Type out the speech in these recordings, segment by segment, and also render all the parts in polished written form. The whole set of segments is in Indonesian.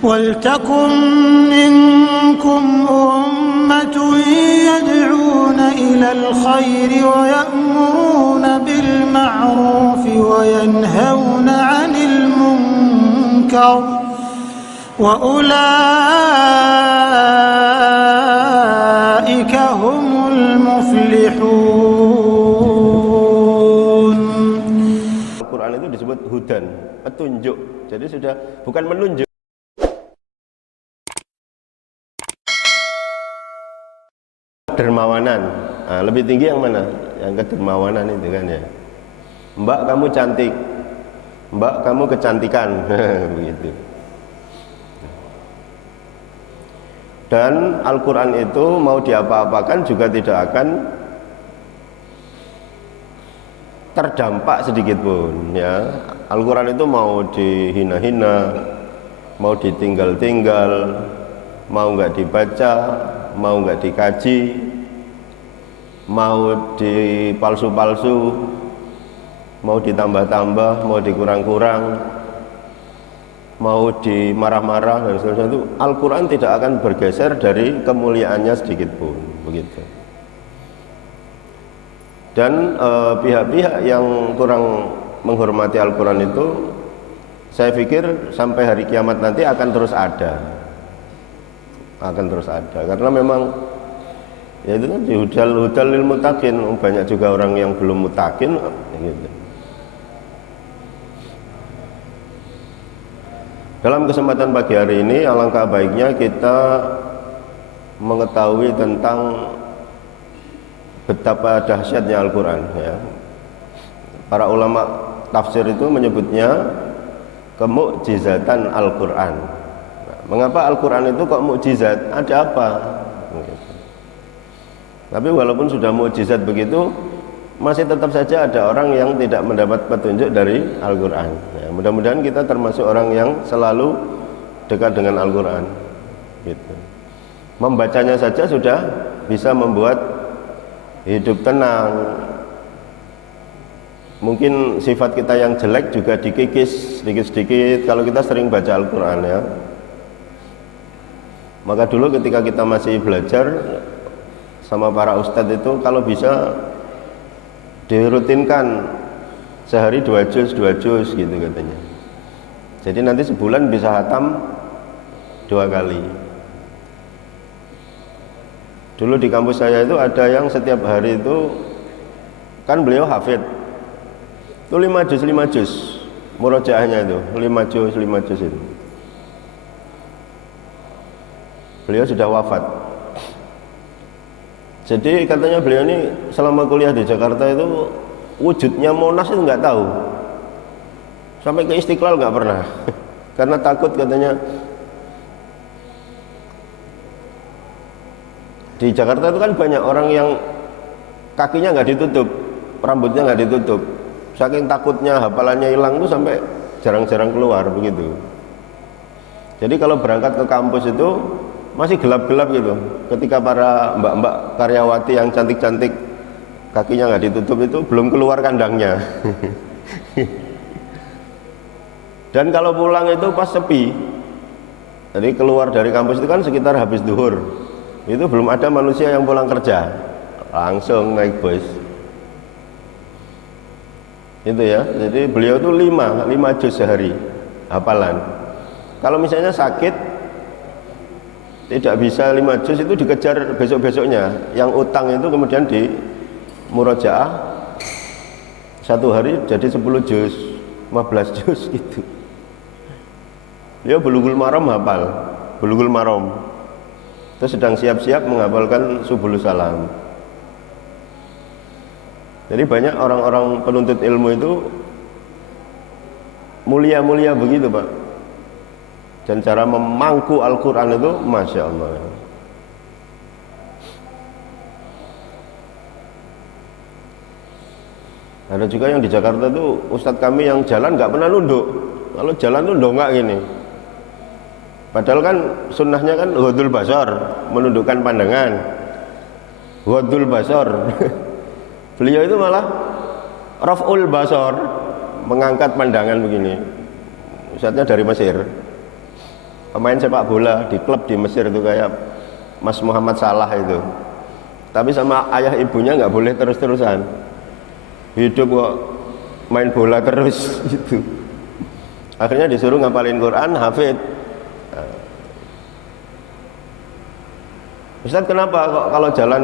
وَلْتَكُنْ مِنْكُمْ أُمَّةٌ يَدْعُونَ إِلَى الْخَيْرِ وَيَأْمُرُونَ بِالْمَعْرُوفِ وَيَنْهَوْنَ عَنِ الْمُنْكَرِ وَأُولَئِكَ هُمُ الْمُفْلِحُونَ. Al-Quran itu disebut hudan, petunjuk. Jadi sudah bukan menunjuk. Dermawanan, nah, lebih tinggi yang mana? Yang kedermawanan itu kan ya. Mbak kamu cantik, Mbak kamu kecantikan, begitu. Dan Al-Quran itu mau diapa-apakan juga tidak akan terdampak sedikit pun ya. Al-Quran itu mau dihina-hina, mau ditinggal-tinggal, mau nggak dibaca, mau nggak dikaji, mau dipalsu-palsu, mau ditambah-tambah, mau dikurang-kurang, mau dimarah-marah dan seterusnya, itu Al-Quran tidak akan bergeser dari kemuliaannya sedikit pun, begitu. Dan pihak-pihak yang kurang menghormati Al-Quran itu, saya pikir sampai hari kiamat nanti akan terus ada, karena memang ya itu kan hudal lil mutakin, banyak juga orang yang belum mutakin gitu. Dalam kesempatan pagi hari ini alangkah baiknya kita mengetahui tentang betapa dahsyatnya Al-Quran ya. Para ulama tafsir itu menyebutnya kemukjizatan Al-Quran. Mengapa Al-Quran itu kok mukjizat? Ada apa? Tapi walaupun sudah mukjizat begitu, masih tetap saja ada orang yang tidak mendapat petunjuk dari Al-Quran ya. Mudah-mudahan kita termasuk orang yang selalu dekat dengan Al-Quran gitu. Membacanya saja sudah bisa membuat hidup tenang. Mungkin sifat kita yang jelek juga dikikis sedikit-sedikit kalau kita sering baca Al-Quran ya. Maka dulu ketika kita masih belajar sama para ustadz itu, kalau bisa dirutinkan sehari 2 juz gitu katanya. Jadi nanti sebulan bisa khatam 2 kali. Dulu di kampus saya itu ada yang setiap hari itu, kan beliau hafid itu 5 juz murojaahnya itu 5 juz itu. Beliau sudah wafat. Jadi katanya beliau ini selama kuliah di Jakarta itu wujudnya Monas itu nggak tahu, sampai ke Istiqlal nggak pernah karena takut katanya. Di Jakarta itu kan banyak orang yang kakinya nggak ditutup, rambutnya nggak ditutup, saking takutnya hafalannya hilang tuh sampai jarang-jarang keluar begitu. Jadi kalau berangkat ke kampus itu masih gelap-gelap gitu. Ketika para mbak-mbak karyawati yang cantik-cantik kakinya nggak ditutup itu belum keluar kandangnya. Dan kalau pulang itu pas sepi. Jadi keluar dari kampus itu kan sekitar habis duhur. Itu belum ada manusia yang pulang kerja, langsung naik bus. Itu ya. Jadi beliau itu 5 juz sehari hafalan. Kalau misalnya sakit tidak bisa 5 juz itu dikejar besok-besoknya. Yang utang itu kemudian di murojaah 1 hari jadi 10 juz, 15 juz gitu. Dia Bulughul Maram hafal, Bulughul Maram. Terus sedang siap-siap menghafalkan Subulus Salam. Jadi banyak orang-orang penuntut ilmu itu mulia-mulia begitu Pak. Dan cara memangku Al-Quran itu Masya Allah. Ada juga yang di Jakarta tuh ustadz kami yang jalan nggak pernah nunduk. Kalau jalan tuh dongak gini. Padahal kan sunnahnya kan ghadul basar, menundukkan pandangan. Ghadul basar. Beliau itu malah raf'ul basar, mengangkat pandangan begini. Ustadznya dari Mesir. pemain sepak bola di klub di Mesir itu kayak Mas Muhammad Salah itu. Tapi sama ayah ibunya nggak boleh terus-terusan. Hidup kok main bola terus gitu. Akhirnya disuruh ngapalin Quran, hafid. Ustaz, kenapa kok kalau jalan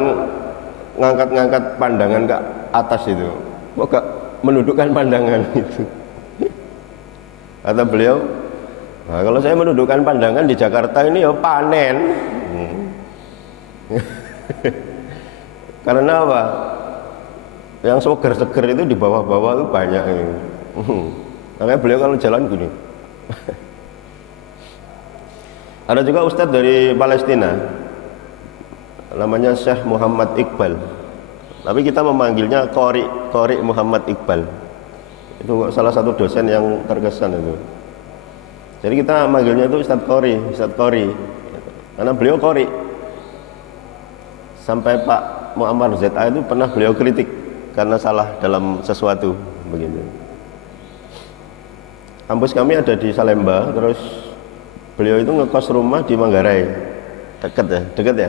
ngangkat-ngangkat pandangan ke atas itu kok gak menundukkan pandangan itu? Kata beliau, nah, kalau saya menundukkan pandangan di Jakarta ini ya panen. Karena apa? Yang seger-seger itu di bawah-bawah itu banyak. Makanya beliau kalau jalan gini. Ada juga ustadz dari Palestina, namanya Syekh Muhammad Iqbal, tapi kita memanggilnya Qori Muhammad Iqbal. Itu salah satu dosen yang terkesan itu. Jadi kita manggilnya itu Ustadz Qori, karena beliau Qori. Sampai Pak Muammar ZA itu pernah beliau kritik karena salah dalam sesuatu begitu. Kampus kami ada di Salemba, terus beliau itu ngekos rumah di Manggarai, dekat ya.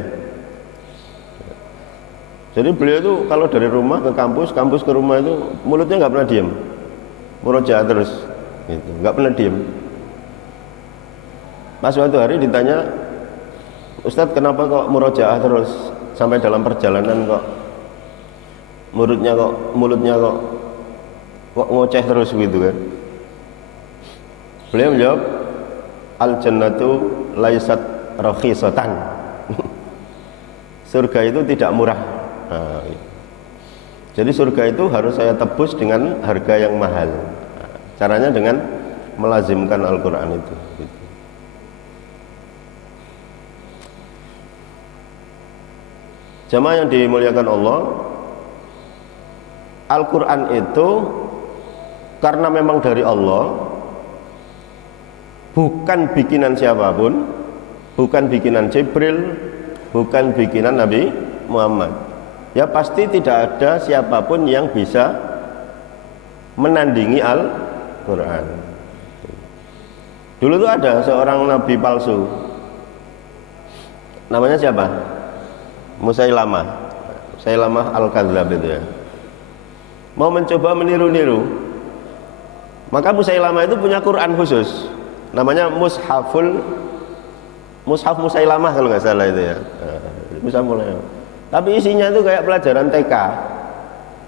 Jadi beliau itu kalau dari rumah ke kampus ke rumah itu mulutnya nggak pernah diam, murojaah terus, gitu. Nggak pernah diam. Pas suatu hari ditanya, Ustadz kenapa kok murojaah terus sampai dalam perjalanan kok mulutnya kok ngoceh terus gitu kan? Beliau menjawab, al jannatu laisat rakhisatan. Surga itu tidak murah. Nah, jadi surga itu harus saya tebus dengan harga yang mahal. Nah, caranya dengan melazimkan Al-Quran itu gitu. Jamaah yang dimuliakan Allah, Al-Quran itu karena memang dari Allah, bukan bikinan siapapun, bukan bikinan Jibril, bukan bikinan Nabi Muhammad. Ya pasti tidak ada siapapun yang bisa menandingi Al-Quran. Dulu tuh ada seorang nabi palsu, namanya siapa? Musailamah Al-Kadzdzab itu ya. Mau mencoba meniru-niru, maka Musailamah itu punya Quran khusus, namanya Mushaf Musailamah kalau nggak salah itu ya. Mushaf Musailamah. Tapi isinya itu kayak pelajaran TK,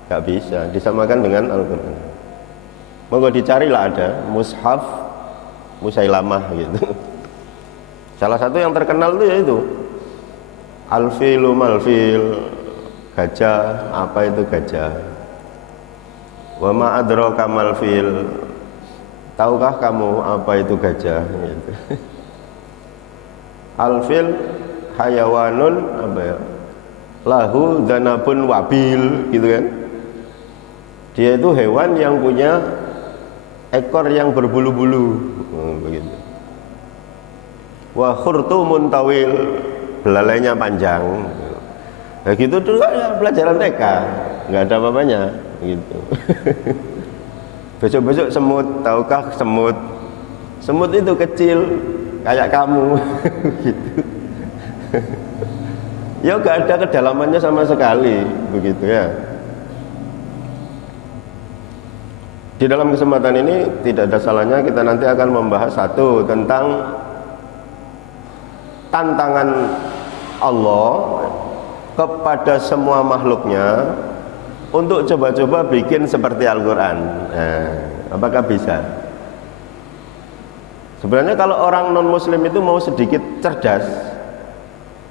nggak bisa disamakan dengan Al-Quran. Monggo dicarilah, ada Mushaf Musailamah gitu. Salah satu yang terkenal itu yaitu Al-filu malfil, gajah, apa itu gajah? Wa ma adraka malfil, tahukah kamu apa itu gajah? Gitu. Al-fil hayawanun apa ya? Lahu dzanabun wabil, gitu kan? Dia itu hewan yang punya ekor yang berbulu-bulu, begitu. Wa khurtumun tawil, belalainya panjang. Nah gitu dulu ya, pelajaran TK, nggak ada apa-apanya gitu. Besok-besok semut, tahukah semut? Semut itu kecil kayak kamu gitu. Ya nggak ada kedalamannya sama sekali begitu ya. Di dalam kesempatan ini tidak ada salahnya kita nanti akan membahas satu tentang tantangan Allah kepada semua makhluknya untuk coba-coba bikin seperti Al-Quran. Nah, apakah bisa? Sebenarnya kalau orang non-muslim itu mau sedikit cerdas,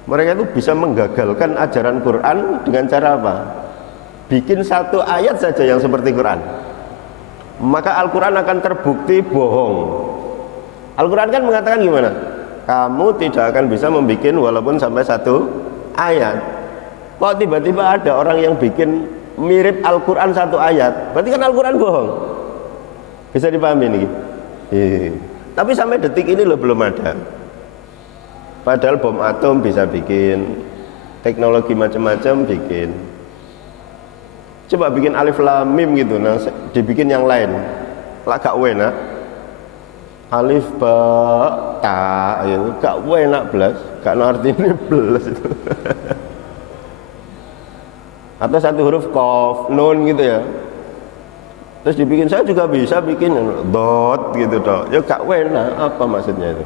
mereka itu bisa menggagalkan ajaran Quran dengan cara apa? Bikin satu ayat saja yang seperti Quran, maka Al-Quran akan terbukti bohong. Al-Quran kan mengatakan gimana? Kamu tidak akan bisa membuat walaupun sampai satu ayat. Kok tiba-tiba ada orang yang bikin mirip Al-Quran satu ayat, berarti kan Al-Quran bohong. Bisa dipahami ini? Tapi sampai detik ini loh belum ada. Padahal bom atom bisa bikin, teknologi macam-macam bikin. Coba bikin alif lam mim gitu, nah dibikin yang lain, lagak wena. Alif ba ta itu gak enak belas, gak no artinya belas itu. Atau satu huruf qaf, nun gitu ya. Terus dibikin, saya juga bisa bikin dot gitu toh. Ya gak enak, apa maksudnya itu?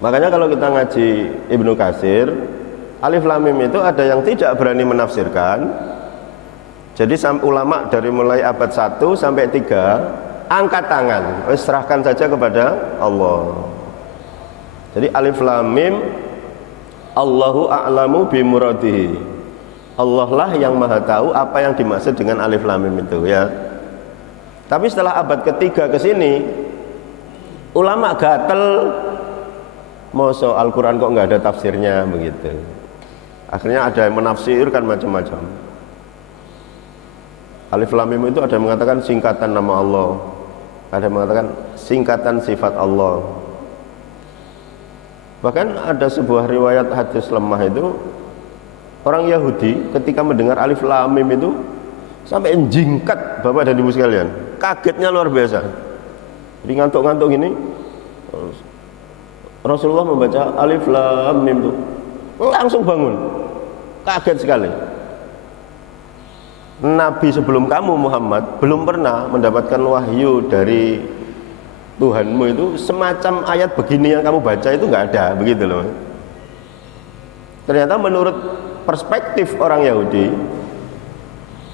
Makanya kalau kita ngaji Ibnu Katsir, Alif Lam Mim itu ada yang tidak berani menafsirkan. Jadi ulama dari mulai abad 1 sampai 3 angkat tangan, serahkan saja kepada Allah. Jadi Alif Lam Mim, Allahu a'lamu bimuradihi. Allah lah yang maha tahu apa yang dimaksud dengan Alif Lam Mim itu ya. Tapi setelah abad ketiga ke sini, ulama gatel, masa Al-Quran kok nggak ada tafsirnya begitu. Akhirnya ada yang menafsirkan macam-macam. Alif Lam Mim itu ada yang mengatakan singkatan nama Allah, ada yang mengatakan singkatan sifat Allah. Bahkan ada sebuah riwayat hadis lemah itu, orang Yahudi ketika mendengar Alif Lam Mim itu sampai jingkat, Bapak dan Ibu sekalian, kagetnya luar biasa. Jadi ngantuk-ngantuk gini, Rasulullah membaca Alif Lam Mim itu langsung bangun, kaget sekali. Nabi sebelum kamu Muhammad belum pernah mendapatkan wahyu dari Tuhanmu itu semacam ayat begini yang kamu baca itu nggak ada, begitu loh. Ternyata menurut perspektif orang Yahudi,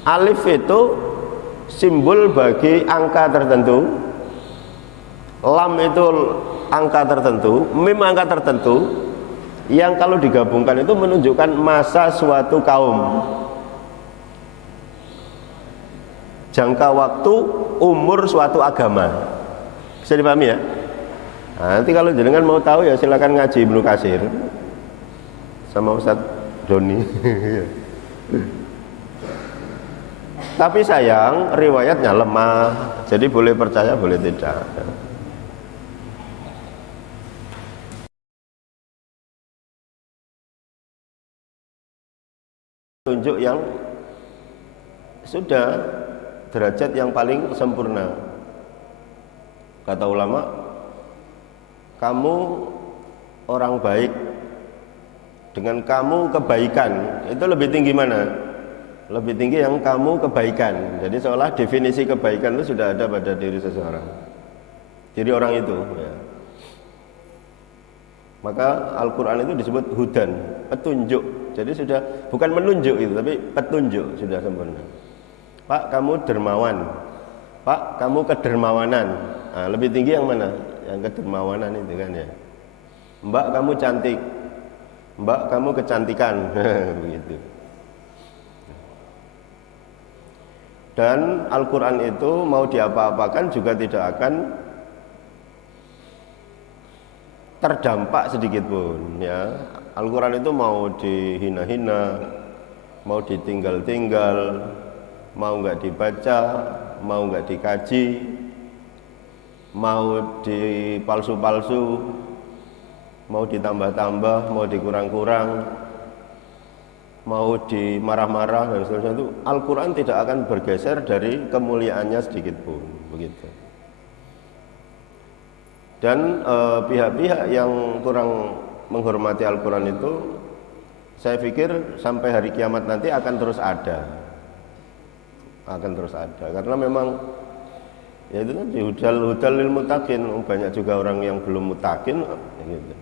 alif itu simbol bagi angka tertentu, lam itu angka tertentu, mim angka tertentu, yang kalau digabungkan itu menunjukkan masa suatu kaum, jangka waktu, umur suatu agama. Bisa dipahami ya? Nah, nanti kalau jenengan mau tahu ya silakan ngaji Ibnu Katsir sama Ustaz Doni. Tapi sayang riwayatnya lemah, jadi boleh percaya boleh tidak. Tunjuk yang sudah derajat yang paling sempurna. Kata ulama, kamu orang baik, dengan kamu kebaikan, itu lebih tinggi mana? Lebih tinggi yang kamu kebaikan. Jadi seolah definisi kebaikan itu sudah ada pada diri seseorang, diri orang itu ya. Maka Al-Quran itu disebut hudan, petunjuk. Jadi sudah bukan menunjuk itu, tapi petunjuk, sudah sempurna. Pak, kamu dermawan. Pak, kamu kedermawanan. Nah, lebih tinggi yang mana? Yang kedermawanan itu kan ya. Mbak, kamu cantik. Mbak, kamu kecantikan. Begitu. Dan Al-Quran itu mau diapa-apakan juga tidak akan terdampak sedikit pun ya. Al-Quran itu mau dihina-hina, mau ditinggal-tinggal, mau nggak dibaca, mau nggak dikaji, mau dipalsu-palsu, mau ditambah-tambah, mau dikurang-kurang, mau dimarah-marah dan seterusnya, itu Al-Quran tidak akan bergeser dari kemuliaannya sedikit pun, begitu. Dan pihak-pihak yang kurang menghormati Al-Quran itu, saya pikir sampai hari kiamat nanti akan terus ada, karena memang ya itu kan hudal lil mutakin, banyak juga orang yang belum mutakin gitu.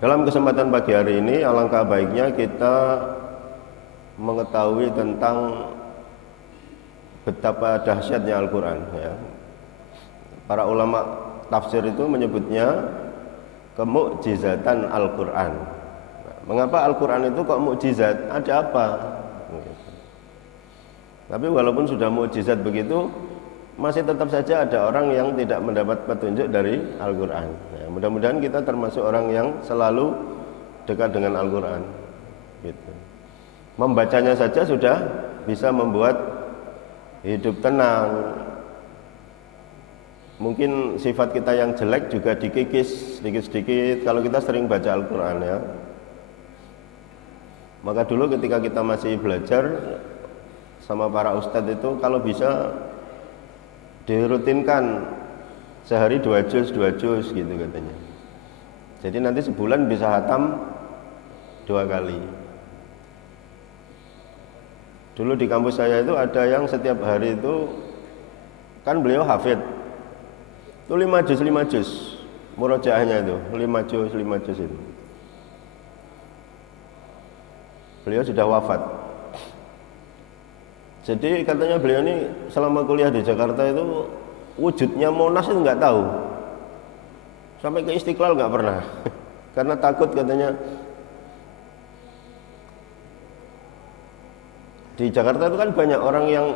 Dalam kesempatan pagi hari ini alangkah baiknya kita mengetahui tentang betapa dahsyatnya Al-Quran ya. Para ulama tafsir itu menyebutnya kemukjizatan Al-Quran. Mengapa Al-Quran itu kok mukjizat? Ada apa? Tapi walaupun sudah mukjizat begitu, masih tetap saja ada orang yang tidak mendapat petunjuk dari Al-Quran ya, mudah-mudahan kita termasuk orang yang selalu dekat dengan Al-Quran gitu. Membacanya saja sudah bisa membuat hidup tenang. Mungkin sifat kita yang jelek juga dikikis sedikit-sedikit kalau kita sering baca Al-Quran ya. Maka dulu ketika kita masih belajar, sama para ustadz itu kalau bisa dirutinkan sehari 2 juz gitu katanya. Jadi nanti sebulan bisa hatam 2 kali. Dulu di kampus saya itu ada yang setiap hari itu kan beliau hafid itu 5 juz murojaahnya itu 5 juz itu. Beliau sudah wafat. Jadi katanya beliau ini selama kuliah di Jakarta itu wujudnya Monas itu nggak tahu, sampai ke Istiqlal nggak pernah karena takut katanya. Di Jakarta itu kan banyak orang yang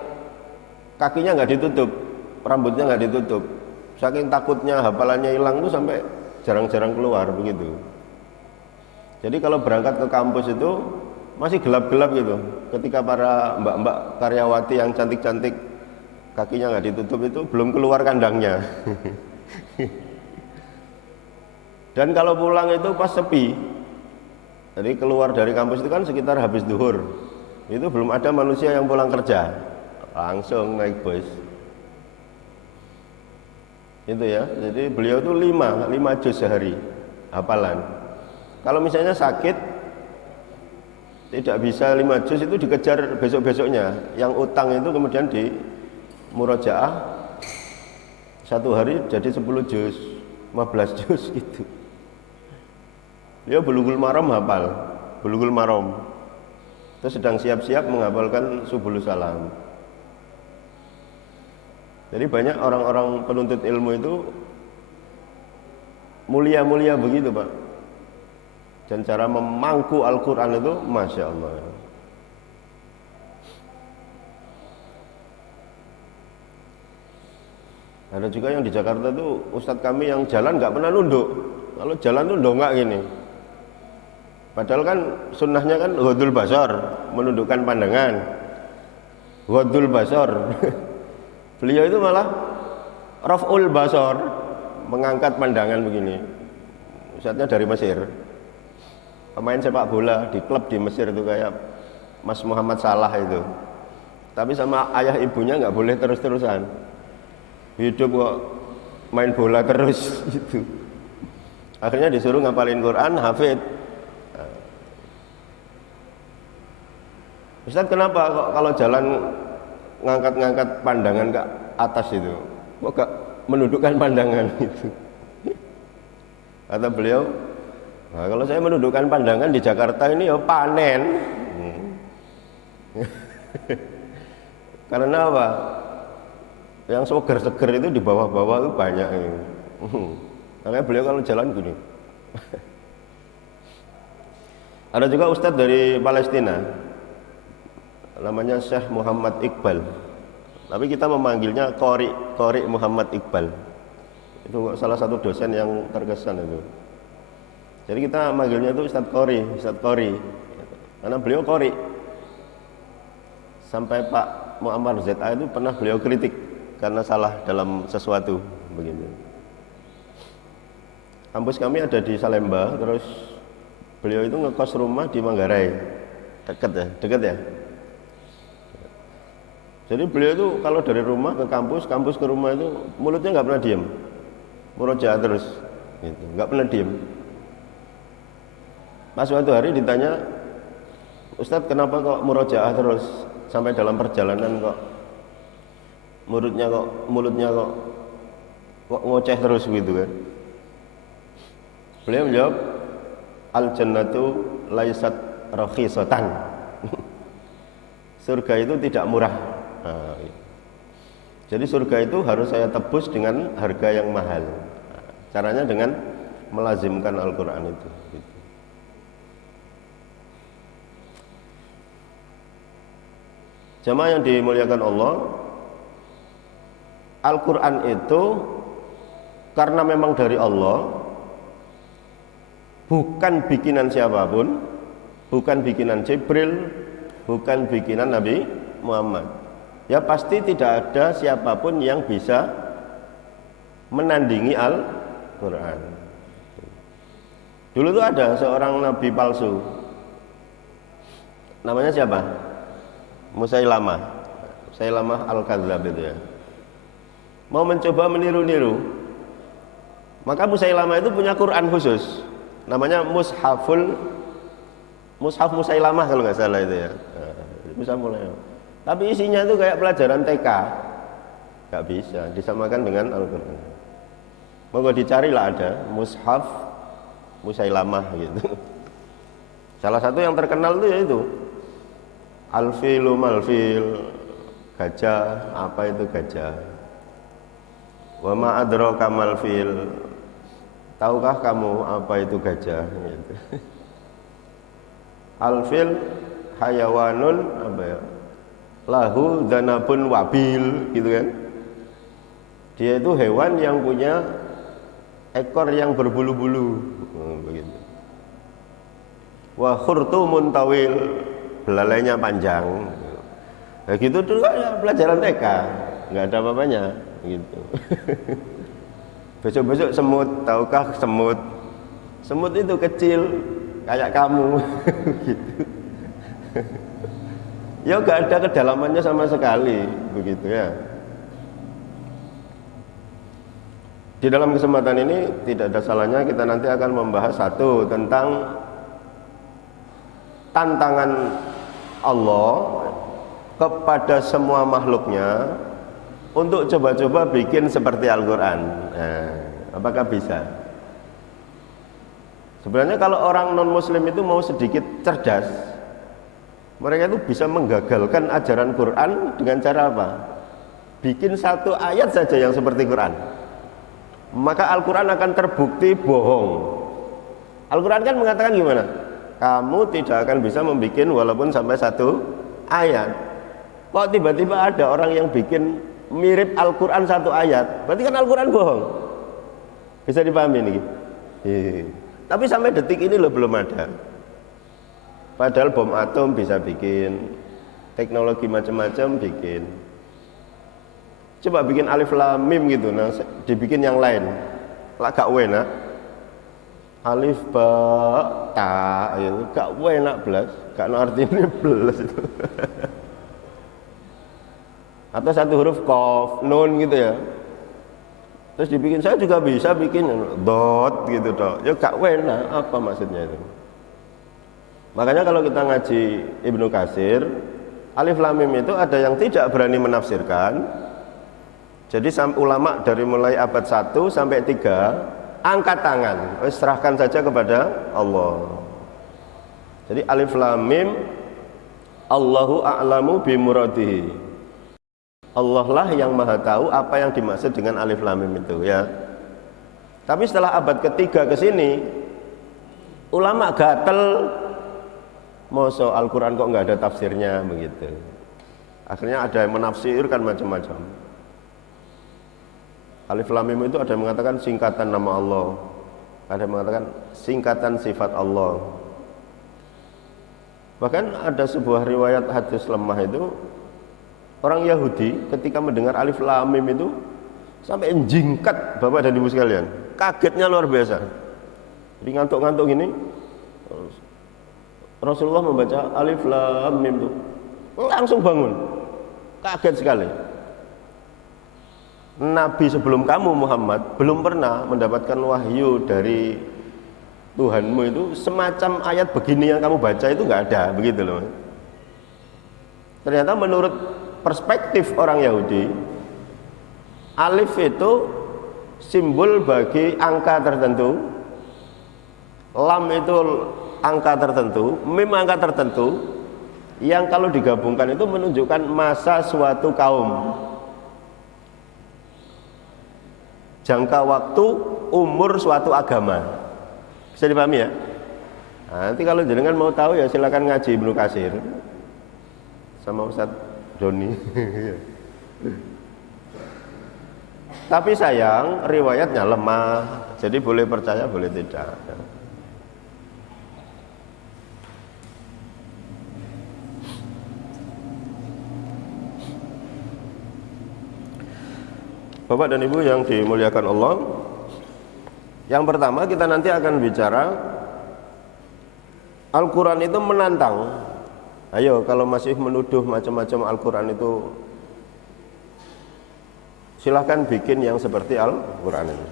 kakinya nggak ditutup, rambutnya nggak ditutup, saking takutnya hafalannya hilang tuh sampai jarang-jarang keluar begitu. Jadi kalau berangkat ke kampus itu masih gelap-gelap gitu. Ketika para mbak-mbak karyawati yang cantik-cantik kakinya nggak ditutup itu belum keluar kandangnya. Dan kalau pulang itu pas sepi. Jadi keluar dari kampus itu kan sekitar habis zuhur. Itu belum ada manusia yang pulang kerja, langsung naik bus. Itu ya. Jadi beliau itu 5 juz sehari hafalan. Kalau misalnya sakit tidak bisa 5 juz itu dikejar besok-besoknya. Yang utang itu kemudian di murojaah 1 hari jadi 10 juz, 15 juz gitu. Dia Bulughul Maram hafal, Bulughul Maram. Terus sedang siap-siap menghafalkan Subulus Salam. Jadi banyak orang-orang penuntut ilmu itu mulia-mulia begitu Pak. Dan cara memangku Al-Quran itu Masya Allah. Ada juga yang di Jakarta tuh ustadz kami yang jalan nggak pernah nunduk. Kalau jalan tuh dongak gini. Padahal kan sunnahnya kan ghadul basar, menundukkan pandangan. Ghadul basar. Beliau itu malah raf'ul basar, mengangkat pandangan begini. Ustadznya dari Mesir. Pemain sepak bola di klub di Mesir itu kayak Mas Muhammad Salah itu. Tapi sama ayah ibunya nggak boleh terus-terusan. Hidup kok main bola terus gitu. Akhirnya disuruh ngapalin Quran, hafid. Ustaz kenapa kok kalau jalan ngangkat-ngangkat pandangan ke atas itu? Kok gak menundukkan pandangan itu? Kata beliau, nah, kalau saya menundukkan pandangan di Jakarta ini ya panen. Karena apa? Yang seger-seger itu di bawah-bawah itu banyak. Makanya beliau kalau jalan gini. Ada juga ustadz dari Palestina, namanya Syekh Muhammad Iqbal. Tapi kita memanggilnya Qori Muhammad Iqbal. Itu salah satu dosen yang terkesan itu. Jadi kita manggilnya itu Ustadz Qori. Karena beliau Qori. Sampai Pak Muammar ZA itu pernah beliau kritik karena salah dalam sesuatu begitu. Kampus kami ada di Salemba, terus beliau itu ngekos rumah di Manggarai. Dekat ya. Jadi beliau itu kalau dari rumah ke kampus ke rumah itu mulutnya nggak pernah diam, murojaah terus, gitu. Nggak pernah diam. Pas suatu hari ditanya, Ustadz kenapa kok murojaah terus sampai dalam perjalanan kok mulutnya kok ngoceh terus gitu kan? Beliau menjawab, al jannatu laisat rakhisatan. Surga itu tidak murah. Nah, jadi surga itu harus saya tebus dengan harga yang mahal. Caranya dengan melazimkan Al-Quran itu. Jamaah yang dimuliakan Allah, Al-Quran itu karena memang dari Allah, bukan bikinan siapapun, bukan bikinan Jibril, bukan bikinan Nabi Muhammad. Ya pasti tidak ada siapapun yang bisa menandingi Al-Quran. Dulu tuh ada seorang nabi palsu. Namanya siapa? Musailamah. Musailamah Al-Kadzdzab itu ya. Mau mencoba meniru-niru. Maka Musailamah itu punya Quran khusus. Namanya Mushaf Musailamah kalau nggak salah itu ya. Mushaf Musailamah. Tapi isinya itu kayak pelajaran TK. Nggak bisa disamakan dengan Al-Quran. Moga dicarilah ada Mushaf Musailamah gitu. Salah satu yang terkenal itu yaitu Al-filu malfil, gajah, apa itu gajah? Wa ma adraka malfil, tahukah kamu apa itu gajah? Gitu. Al-fil hayawanun apa ya? Lahu danabun wabil, gitu kan? Dia itu hewan yang punya ekor yang berbulu-bulu, begitu. Wa khurtumun tawil, belalainya panjang. Nah gitu dulu ya pelajaran TK, nggak ada apa-apanya gitu. Besok-besok semut, tahukah semut? Semut itu kecil kayak kamu gitu. Ya nggak ada kedalamannya sama sekali begitu ya. Di dalam kesempatan ini tidak ada salahnya kita nanti akan membahas satu tentang tantangan Allah kepada semua makhluknya untuk coba-coba bikin seperti Al-Quran. Nah, apakah bisa? Sebenarnya kalau orang non-muslim itu mau sedikit cerdas, mereka itu bisa menggagalkan ajaran Quran dengan cara apa? Bikin satu ayat saja yang seperti Quran, maka Al-Quran akan terbukti bohong. Al-Quran kan mengatakan gimana? Kamu tidak akan bisa membuat walaupun sampai satu ayat. Kok tiba-tiba ada orang yang bikin mirip Al-Quran satu ayat? Berarti kan Al-Quran bohong. Bisa dipahami ini? Tapi sampai detik ini loh belum ada. Padahal bom atom bisa bikin, teknologi macam-macam bikin. Coba bikin alif lam mim gitu, nah dibikin yang lain. Lah gak enak. Alif ba ta itu gak enak belas, gak artinya belas itu. Atau satu huruf qaf, nun gitu ya. Terus dibikin, saya juga bisa bikin dot gitu toh. Ya gak enak, apa maksudnya itu? Makanya kalau kita ngaji Ibnu Katsir, alif lam mim itu ada yang tidak berani menafsirkan. Jadi ulama dari mulai abad 1 sampai 3 angkat tangan, serahkan saja kepada Allah. Jadi alif lam mim, Allahu a'lamu bimuradihi. Allah lah yang maha tahu apa yang dimaksud dengan alif lam mim itu ya. Tapi setelah abad ketiga ke sini, ulama gatel, masa Al-Quran kok nggak ada tafsirnya begitu. Akhirnya ada yang menafsirkan macam-macam. Alif lam mim itu ada yang mengatakan singkatan nama Allah, ada yang mengatakan singkatan sifat Allah. Bahkan ada sebuah riwayat hadis lemah itu, orang Yahudi ketika mendengar alif lam mim itu sampai jingkat, Bapak dan Ibu sekalian, kagetnya luar biasa. Jadi ngantuk-ngantuk gini, Rasulullah membaca alif lam mim itu langsung bangun, kaget sekali. Nabi sebelum kamu Muhammad belum pernah mendapatkan wahyu dari Tuhanmu itu semacam ayat begini yang kamu baca itu nggak ada, begitu loh. Ternyata menurut perspektif orang Yahudi, alif itu simbol bagi angka tertentu, lam itu angka tertentu, mim angka tertentu, yang kalau digabungkan itu menunjukkan masa suatu kaum, jangka waktu, umur suatu agama. Bisa dipahami ya? Nah, nanti kalau jenengan mau tahu ya silakan ngaji Ibnu Katsir sama Ustadz Doni. Tapi sayang riwayatnya lemah, jadi boleh percaya boleh tidak. Bapak dan Ibu yang dimuliakan Allah, yang pertama kita nanti akan bicara Al-Quran itu menantang. Ayo kalau masih menuduh macam-macam Al-Quran itu silahkan bikin yang seperti Al-Quran ini.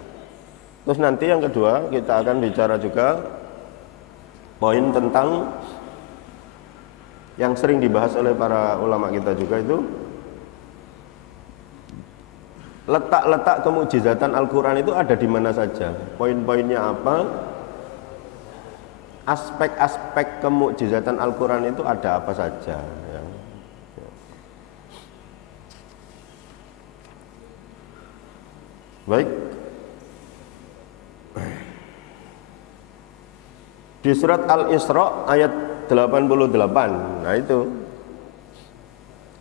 Terus nanti yang kedua kita akan bicara juga poin tentang yang sering dibahas oleh para ulama kita juga, itu letak-letak kemukjizatan Al-Quran itu ada di mana saja, poin-poinnya apa, aspek-aspek kemukjizatan Al-Quran itu ada apa saja ya. Baik, di surat Al-Isra ayat 88, nah itu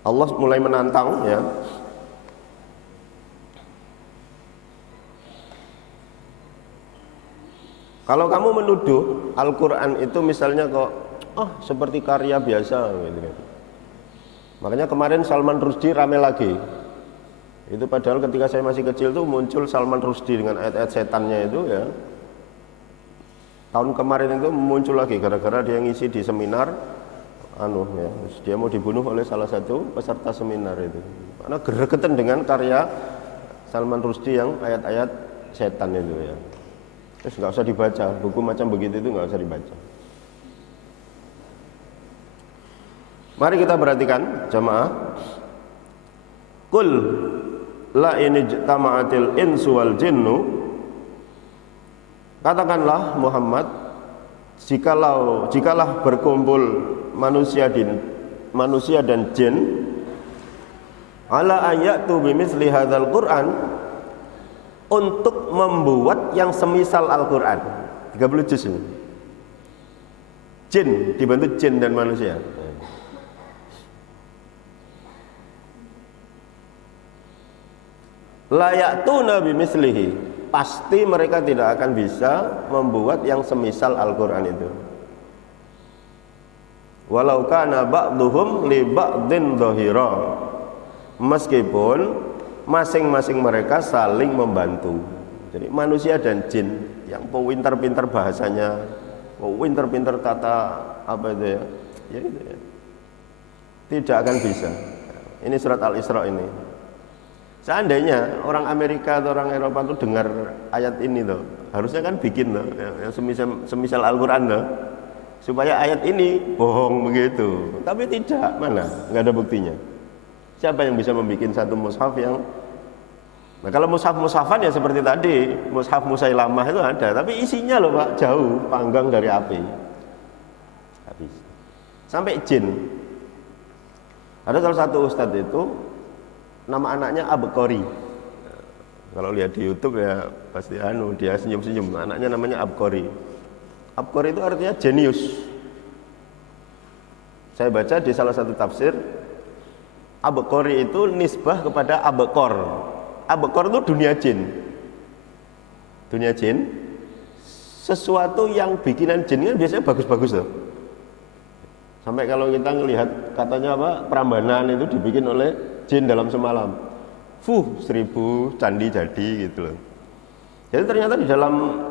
Allah mulai menantang ya. Kalau kamu menuduh Al-Quran itu misalnya kok seperti karya biasa gitu kan. Makanya kemarin Salman Rushdie rame lagi. Itu padahal ketika saya masih kecil tuh muncul Salman Rushdie dengan ayat-ayat setannya itu ya. Tahun kemarin itu muncul lagi gara-gara dia ngisi di seminar ya, dia mau dibunuh oleh salah satu peserta seminar itu. Karena gregetan dengan karya Salman Rushdie yang ayat-ayat setan itu ya. Terus nggak usah dibaca, buku macam begitu itu nggak usah dibaca. Mari kita perhatikan jamaah. Qul la in ijtama'atil insu wal jinnu, katakanlah Muhammad, jikalah berkumpul manusia dan jin ala ayatu bimithli hadzal Qur'an, untuk membuat yang semisal Al-Quran. 30 juz ini. Jin, dibantu jin dan manusia. Layatuna bimithlihi, pasti mereka tidak akan bisa membuat yang semisal Al-Quran itu. Walau kana ba'duhum li ba'din dhahira, meskipun masing-masing mereka saling membantu. Jadi manusia dan jin yang pintar-pintar bahasanya, pintar-pintar tata apa itu ya, ya itu ya, tidak akan bisa. Ini surat Al-Isra ini. Seandainya orang Amerika atau orang Eropa tuh dengar ayat ini tuh, harusnya kan bikin tuh yang semisal Al-Quran tuh, supaya ayat ini bohong begitu. Tapi tidak, mana? Nggak ada buktinya. Siapa yang bisa membuat satu mushaf yang, nah kalau mushaf-mushafan ya seperti tadi, mushaf Musailamah itu ada, tapi isinya loh Pak, jauh panggang dari api. Habis. Sampai jin. Ada salah satu ustadz itu nama anaknya Abqori. Kalau lihat di YouTube ya pasti dia senyum-senyum. Anaknya namanya Abqori. Abqori itu artinya jenius. Saya baca di salah satu tafsir, Abqori itu nisbah kepada Abqor. Abqor itu dunia jin. Dunia jin, sesuatu yang bikinan jin kan biasanya bagus-bagus loh. Sampai kalau kita ngelihat katanya apa, Prambanan itu dibikin oleh jin dalam semalam. 1000 candi jadi gitu loh. Jadi ternyata di dalam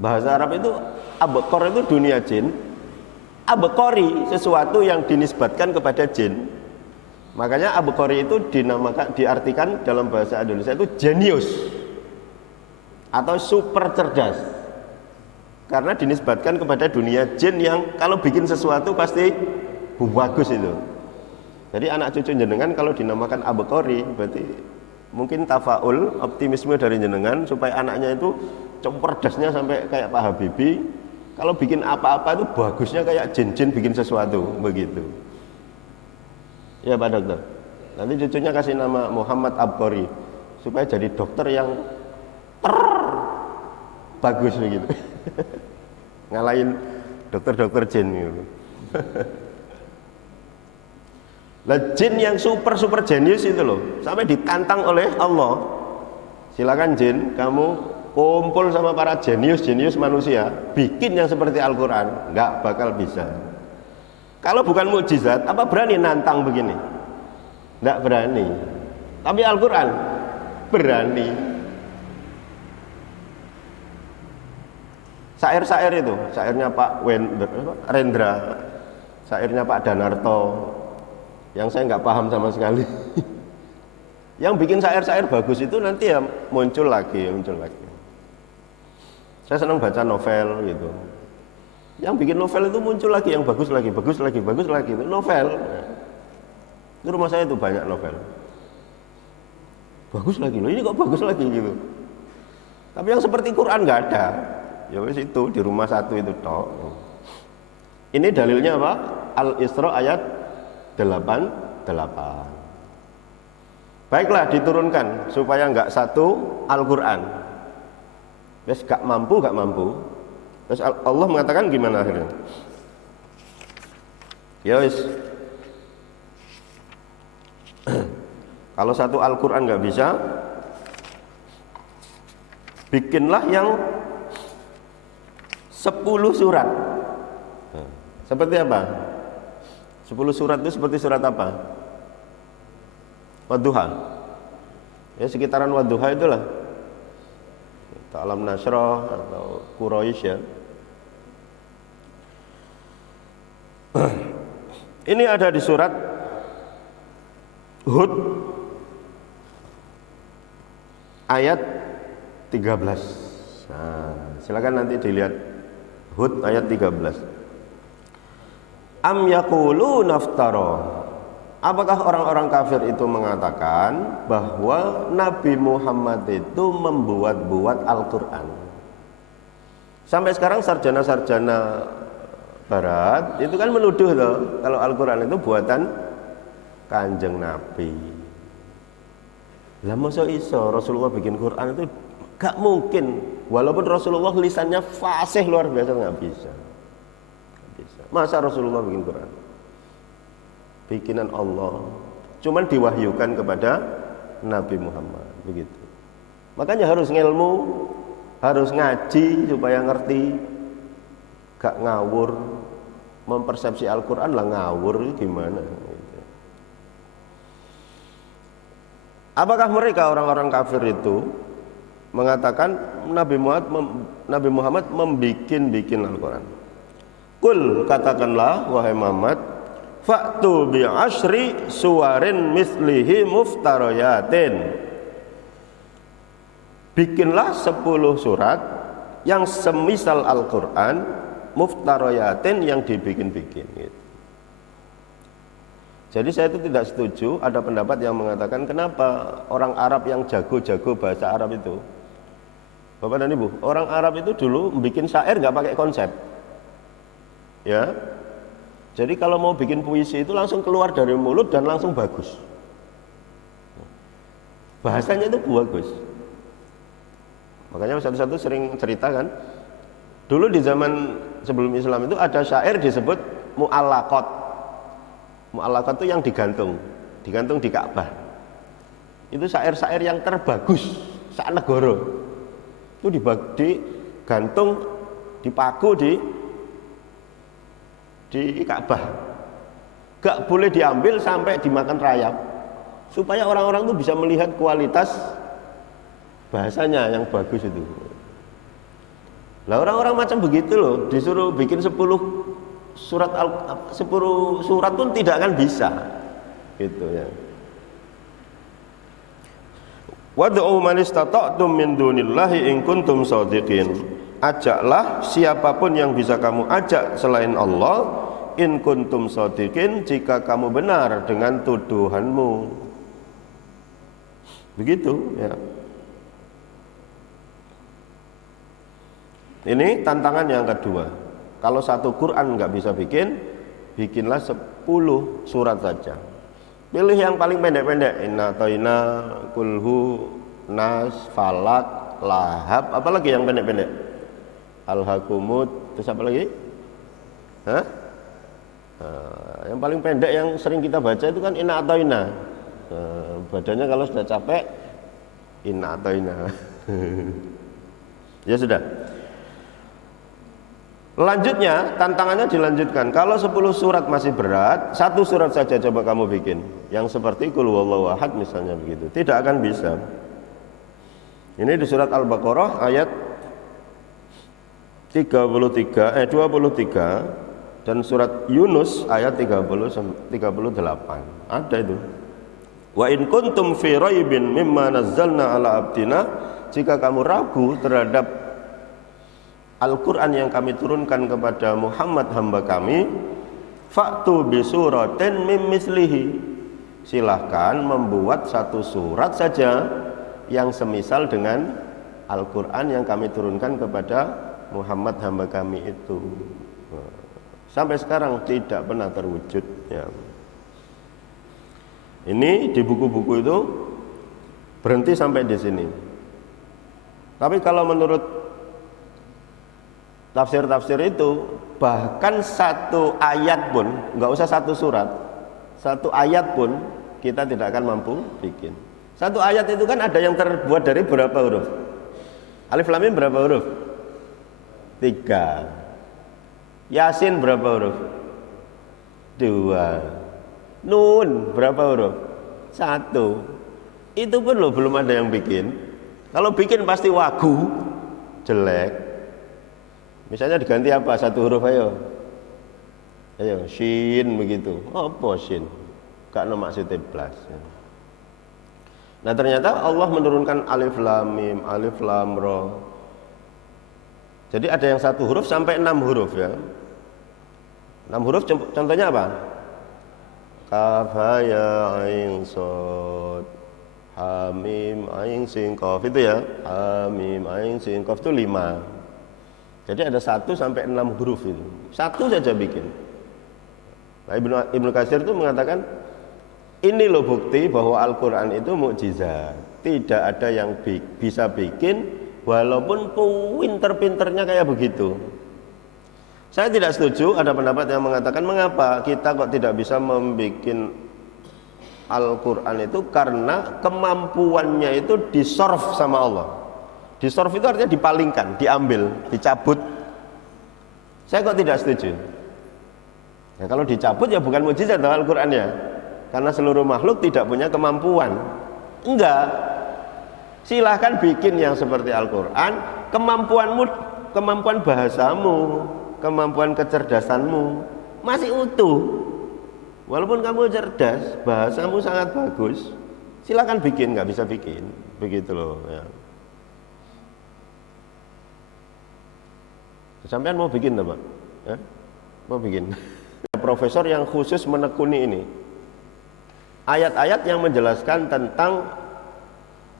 bahasa Arab itu Abqor itu dunia jin. Abqori sesuatu yang dinisbatkan kepada jin. Makanya Abqori itu diartikan dalam bahasa Indonesia itu jenius atau super cerdas, karena dinisbatkan kepada dunia jin yang kalau bikin sesuatu pasti bagus itu. Jadi anak cucu jenengan kalau dinamakan Abqori berarti mungkin tafaul, optimisme dari jenengan supaya anaknya itu cerdasnya sampai kayak Pak Habibie. Kalau bikin apa-apa itu bagusnya kayak jin-jin bikin sesuatu begitu. Ya Pak Dokter, nanti cucunya kasih nama Muhammad Abqori supaya jadi dokter yang bagus begitu. Ngalahin dokter-dokter jin gitu. Lah jin yang super jenius itu loh, sampai ditantang oleh Allah. Silakan jin, kamu kumpul sama para jenius manusia, bikin yang seperti Al-Quran. Nggak bakal bisa. Kalau bukan mukjizat, apa berani nantang begini? Nggak berani. Tapi Al-Quran berani. Syair-syair itu, syairnya Pak Rendra, syairnya Pak Danarto, yang saya nggak paham sama sekali. Yang bikin syair-syair bagus itu nanti ya muncul lagi. Saya senang baca novel gitu. Yang bikin novel itu muncul lagi, yang bagus lagi itu novel. Itu rumah saya itu banyak novel. Bagus lagi loh, ini kok bagus lagi gitu. Tapi yang seperti Quran nggak ada. Ya wis itu di rumah satu itu tok. Ini dalilnya apa? Al-Isra ayat 88. Baiklah diturunkan supaya nggak satu Al-Quran. Wes gak mampu. Terus Allah mengatakan gimana akhirnya? Ya wis. Kalau satu Al-Quran nggak bisa, bikinlah yang 10 surat. Seperti apa? 10 surat itu seperti surat apa? Wadduha. Ya sekitaran Wadduha itulah. Alam Nasrah atau Quraisy ya. Ini ada di surat Hud ayat 13. Nah, silakan nanti dilihat Hud ayat 13. Am yaqulu naftara. Apakah orang-orang kafir itu mengatakan bahwa Nabi Muhammad itu membuat-buat Al-Quran? Sampai sekarang sarjana-sarjana Barat itu kan menuduh loh, kalau Al-Quran itu buatan Kanjeng Nabi. Lah masa iso Rasulullah bikin Quran itu gak mungkin. Walaupun Rasulullah lisannya fasih luar biasa, nggak bisa. Masa Rasulullah bikin Quran? Bikinan Allah, cuman diwahyukan kepada Nabi Muhammad, begitu. Makanya harus ngilmu, harus ngaji supaya ngerti, gak ngawur. Mempersepsi Al-Quran lah ngawur gimana gitu. Apakah mereka orang-orang kafir itu mengatakan Nabi Muhammad membikin Al-Quran? Kul, katakanlah wahai Muhammad, fa'tu bi asyri suwarin mislihi muftarayatin. Bikinlah 10 surat yang semisal Al-Quran, muftarayatin, yang dibikin-bikin gitu. Jadi saya itu tidak setuju ada pendapat yang mengatakan kenapa orang Arab yang jago-jago bahasa Arab itu, Bapak dan Ibu, orang Arab itu dulu bikin syair nggak pakai konsep ya. Jadi kalau mau bikin puisi itu langsung keluar dari mulut dan langsung bagus. Bahasanya itu bagus. Makanya satu-satu sering cerita kan, dulu di zaman sebelum Islam itu ada syair disebut mu'allaqat. Mu'allaqat itu yang digantung di Ka'bah. Itu syair-syair yang terbagus sak negara. Itu digantung, dipaku di Ka'bah. Gak boleh diambil sampai dimakan rayap, supaya orang-orang itu bisa melihat kualitas bahasanya yang bagus itu. Lah orang-orang macam begitu loh, disuruh bikin 10 surat pun tidak akan bisa gitu ya. Wad'u man istata'tum min dunillahi in kuntum shadiqin. Ajaklah siapapun yang bisa kamu ajak selain Allah, in kuntum shadiqin, jika kamu benar dengan tuduhanmu. Begitu ya. Ini tantangan yang kedua. Kalau satu Quran nggak bisa bikinlah 10 surat saja. Pilih yang paling pendek-pendek. Inna ta'ina, kulhu, nas, falak, lahab. Apalagi yang pendek-pendek? Al-hakumut. Terus apa lagi? Hah? Yang paling pendek yang sering kita baca itu kan inna ta'ina. Badannya kalau sudah capek, inna ta'ina. Ya sudah. Lanjutnya, tantangannya dilanjutkan. Kalau 10 surat masih berat, 1 surat saja coba kamu bikin. Yang seperti Qul huwallahu ahad misalnya begitu. Tidak akan bisa. Ini di surat Al-Baqarah ayat 23 dan surat Yunus ayat 38. Ada itu. Wa in kuntum fi raibin mimma nazzalna ala abdina, jika kamu ragu terhadap Al-Qur'an yang kami turunkan kepada Muhammad hamba kami, fa'tu bi suratin mim mislihi, silahkan membuat satu surat saja yang semisal dengan Al-Qur'an yang kami turunkan kepada Muhammad hamba kami itu. Sampai sekarang tidak pernah terwujud ya. Ini di buku-buku itu berhenti sampai di sini. Tapi kalau menurut tafsir-tafsir itu, bahkan satu ayat pun, nggak usah satu surat, satu ayat pun kita tidak akan mampu bikin. Satu ayat itu kan ada yang terbuat dari berapa huruf? Alif Lam Mim berapa huruf? 3. Yasin berapa huruf? 2. Nun berapa huruf? 1. Itu pun loh belum ada yang bikin. Kalau bikin pasti wagu, jelek. Misalnya diganti apa? Satu huruf ayo. Ayo, shin begitu. Apa shin? Gak ada maksudnya plus. Nah ternyata Allah menurunkan alif lam mim, alif lam ra. Jadi ada yang satu huruf sampai 6 huruf ya. 6 huruf contohnya apa? Kaf ha ya ain shad ha mim ain sin qaf, itu ya. Ha mim ain sin qaf itu 5. Jadi ada 1 sampai 6 huruf itu. Satu saja bikin. Nah, Ibnu Katsir itu mengatakan ini loh bukti bahwa Al-Qur'an itu mukjizat. Tidak ada yang bisa bikin walaupun pinter-pinternya kayak begitu. Saya tidak setuju, ada pendapat yang mengatakan mengapa kita kok tidak bisa membuat Al-Quran itu, karena kemampuannya itu disorf sama Allah. Disorf itu artinya dipalingkan, diambil, dicabut. Saya kok tidak setuju. Ya, kalau dicabut ya bukan mukjizat Al-Quran ya, karena seluruh makhluk tidak punya kemampuan. Enggak, silahkan bikin yang seperti Al-Quran. Kemampuanmu, kemampuan bahasamu, kemampuan kecerdasanmu masih utuh. Walaupun kamu cerdas, bahasamu sangat bagus, silakan bikin. Nggak bisa bikin, begitu loh ya. Sampean mau bikin Pak? Ya? Mau bikin? Profesor yang khusus menekuni ini, ayat-ayat yang menjelaskan tentang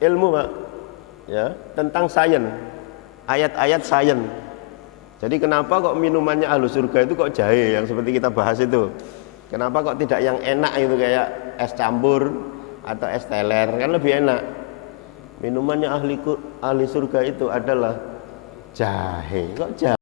ilmu Pak, ya, tentang sains, ayat-ayat sains. Jadi kenapa kok minumannya ahlu surga itu kok jahe yang seperti kita bahas itu? Kenapa kok tidak yang enak itu kayak es campur atau es teler? Kan lebih enak. Minumannya ahli surga itu adalah jahe. Kok jahe?